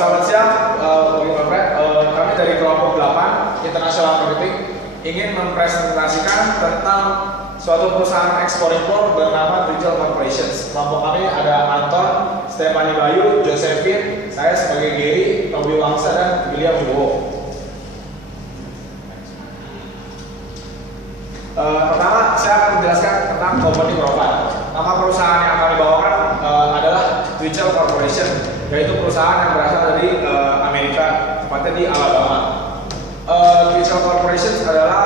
Selamat siang, Bung Fred. Kami dari kelompok 8 International Marketing ingin mempresentasikan tentang suatu perusahaan ekspor-impor bernama Trichel Corporations. Kelompok kami ada Anton, Stephanie Bayu, Josephine, saya sebagai Gary, Tobi Wangsa, dan William Wibowo. Pertama, saya akan menjelaskan tentang company profile. Nama perusahaan yang kami bawakan adalah Trichel Corporation, yaitu perusahaan yang berasal dari Amerika, tepatnya di Alabama. Trichel Corporation adalah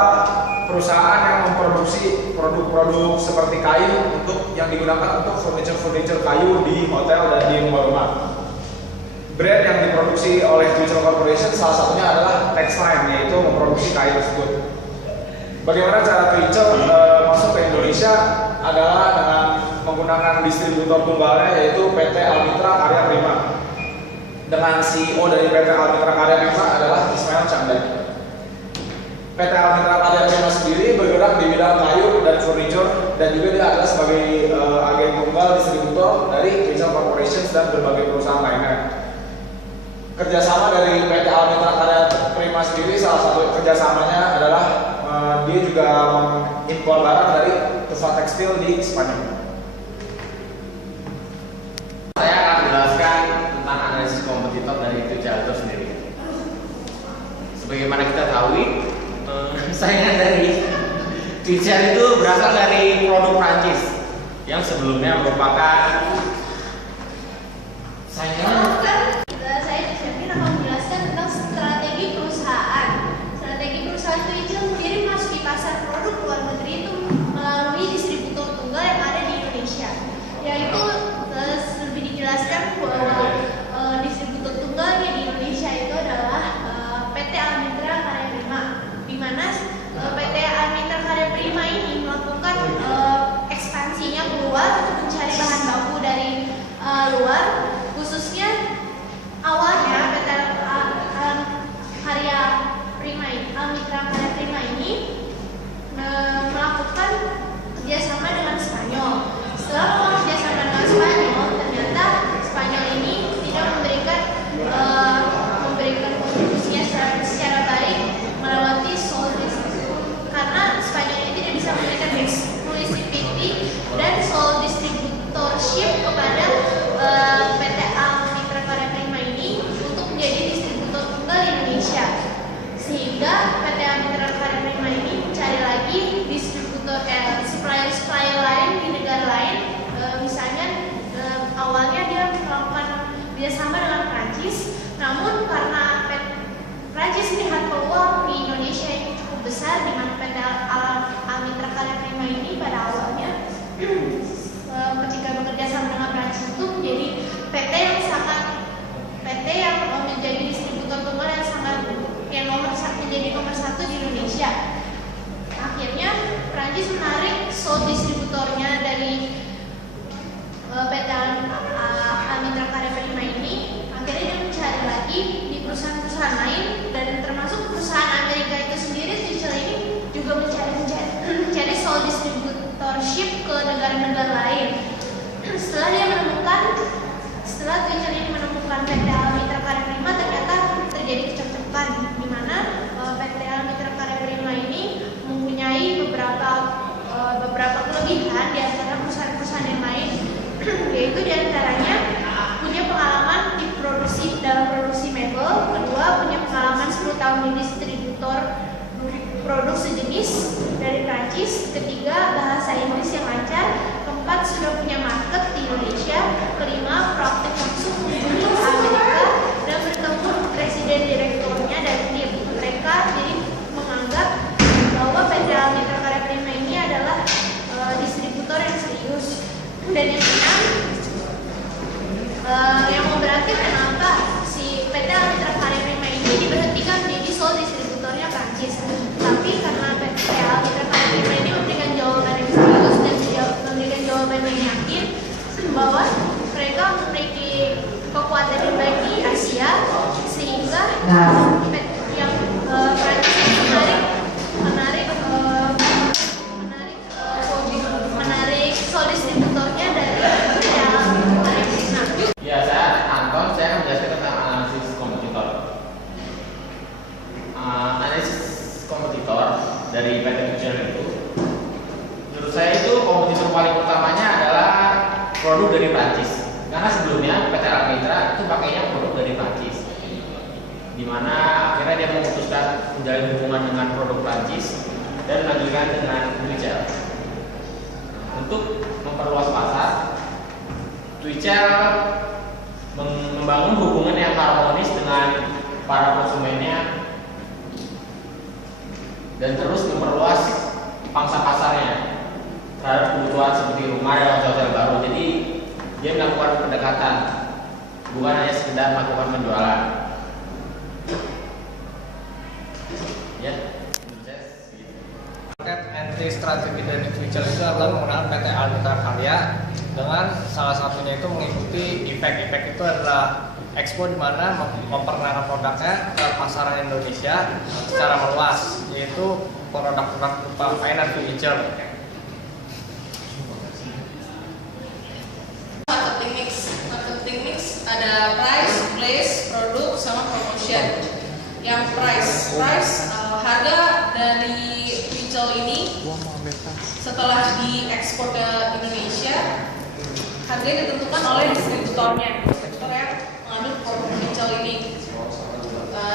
perusahaan yang memproduksi produk-produk seperti kayu yang digunakan untuk furniture kayu di hotel dan di rumah-rumah. Brand yang diproduksi oleh Trichel Corporation salah satunya adalah Textile, yaitu memproduksi kayu tersebut. Bagaimana cara Trichel masuk ke Indonesia adalah dengan menggunakan distributor tunggalnya, yaitu PT Almitra Karya Prima. Dengan CEO dari PT Almitra Karya Prima adalah Ismail Camdani. PT Almitra Karya Prima sendiri bergerak di bidang kayu dan furniture, dan juga dia adalah sebagai agen tunggal distributor dari Trichel Corporation dan berbagai perusahaan lainnya. Kerjasama dari PT Almitra Karya Prima sendiri, salah satu kerjasamanya adalah dia juga mengimpor barang dari pusat tekstil di Spanyol. Saya akan menjelaskan tentang analisis kompetitor dari Trichel itu sendiri. Sebagaimana kita tahu, saingan dari Trichel itu berasal dari produk Prancis yang sebelumnya merupakan saingan. Saya akan menjelaskan tentang strategi perusahaan. Strategi perusahaan Trichel sendiri masuk di pasar produk luar negeri itu melalui distributor tunggal yang ada di Indonesia. Yaitu lebih dijelaskan bahwa distributor tunggalnya di Indonesia itu adalah PT Almitra Karya Prima, di mana PT Almitra Karya Prima ini melakukan ekspansinya keluar untuk mencari bahan baku dari luar, khususnya awalnya PT Almitra Karya Prima ini melakukan kerjasama dengan Spanyol. Setelah melakukan kerjasama dengan Spanyol, ternyata Spanyol ini tidak memberikan kontribusinya secara baik melewati sole distribution, karena Spanyol ini tidak bisa memberikan exclusivity dan sole distributorship kepada PT Almitra Karya Prima ini untuk menjadi distributor tunggal di Indonesia, sehingga PT Almitra Karya Prima ini mencari lagi distributor supplier lain di negara lain. Misalnya awalnya dia melakukan kerjasama dengan Prancis, namun karena Prancis melihat peluang di Indonesia yang cukup besar, di mana PT Almitra Karya Prima ini pada awalnya ketika bekerja sama dengan Prancis itu menjadi PT yang menjadi distributor tunggal yang menjadi nomor satu di Indonesia. Akhirnya Prancis menarik sole distributornya dari PT Almitra Karya Prima ini. Akhirnya dia mencari lagi di perusahaan-perusahaan lain, dan termasuk perusahaan Amerika itu sendiri. Trichel ini juga mencari sole distributorship ke negara-negara lain. Setelah Trichel ini menemukan PT Almitra Karya Prima, ternyata terjadi kecocokan, di mana PT Almitra Karya Prima ini mempunyai beberapa kelebihan di antara perusahaan-perusahaan yang lain, yaitu diantaranya punya pengalaman dalam produksi mebel, kedua punya pengalaman 10 tahun di distributor produk sejenis dari Prancis, ketiga bahasa Inggris yang lancar, keempat sudah punya market di Indonesia, kelima proaktif langsung mengunjungi Amerika dan bertemu presiden direkturnya dan tim. Mereka jadi menganggap bahwa PT Almitra Karya Prima ini adalah distributor yang serius. Dan yang keenam, yang memberarti kenapa si PT Almitra Karya Prima ini diberhentikan menjadi sole distributornya Prancis. Tapi karena PT Almitra Karya Prima ini memberikan jawaban yang serius dan memberikan jawaban yang yakin bahwa mereka memiliki kekuatan yang baik di Asia, sehingga yang Prancis menarik sole distributornya dari PT Almitra Karya Prima. Ya, saya Anton, saya menjelaskan tentang analisis dari Prancis. Karena sebelumnya PT Al Mitra itu pakainya produk dari Prancis. Dimana akhirnya dia memutuskan menjalin hubungan dengan produk Prancis dan melanjutkan dengan Twichel. Untuk memperluas pasar, Twichel membangun hubungan yang harmonis dengan para konsumennya dan terus memperluas pangsa pasarnya terhadap kebutuhan seperti rumah dan hotel baru. Jadi dia melakukan pendekatan, bukan hanya sekedar melakukan penjualan. Ya, Market entry strategi dari Twichel itu adalah menggunakan PT Al Mitra Karya, dengan salah satunya itu mengikuti IPEC. Itu adalah expo di mana memperkenalkan produknya ke pasaran Indonesia secara meluas, yaitu produk-produk berupa finance furniture. Marketing mix ada price, place, produk, sama promotion. Yang price harga dari Twichel ini setelah diekspor ke Indonesia, harganya ditentukan oleh distributornya, distributor yang mengambil produk Twichel ini,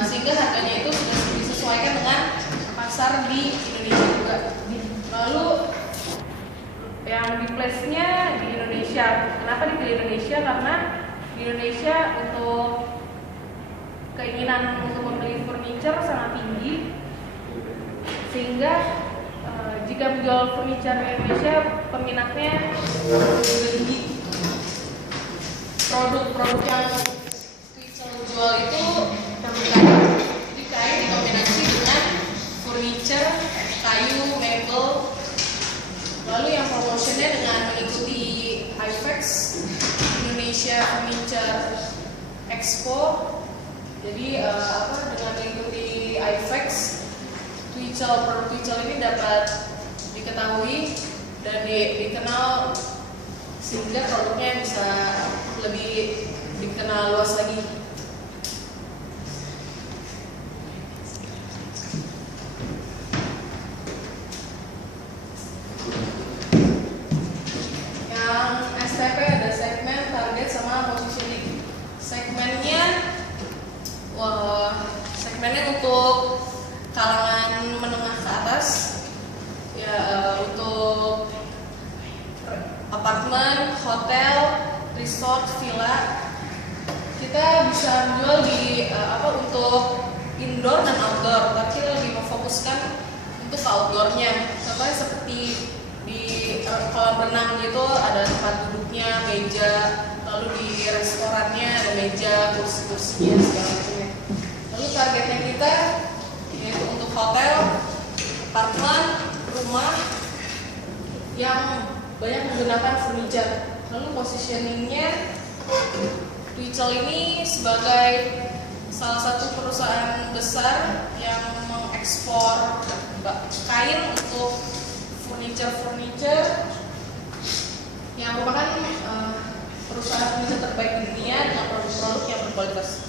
sehingga harganya itu sudah disesuaikan dengan pasar di Indonesia juga. Lalu yang di place-nya di Indonesia. Kenapa dipilih Indonesia? Karena di Indonesia untuk keinginan untuk membeli furniture sangat tinggi, sehingga jika menjual furniture di Indonesia peminatnya lebih tinggi. Produk-produk yang Twichel jual itu terbuka, jadi kain dikombinasi dengan furniture, kayu, mebel. Lalu yang promotionnya dengan mengikuti IFEX Indonesia Furniture Expo. Jadi dengan mengikuti IFEX, produk Twichel ini dapat diketahui dan dikenal, sehingga produknya bisa lebih dikenal luas lagi. Yang STP ada segmen, target, sama positioning. Segmennya untuk kalangan menengah ke atas, ya, untuk apartemen, hotel, resort, villa. Kita bisa menjual di untuk indoor dan outdoor, tapi kita lebih memfokuskan untuk outdoornya. Contohnya seperti di kolam renang gitu, ada tempat duduknya, meja, lalu di restorannya ada meja, kursi-kursinya, segala macamnya. Lalu targetnya kita yaitu untuk hotel, apartemen, rumah yang banyak menggunakan furniture. Lalu positioningnya, Twichel ini sebagai salah satu perusahaan besar yang mengekspor kain untuk furniture yang merupakan perusahaan furniture terbaik di dunia dengan produk-produk yang berkualitas.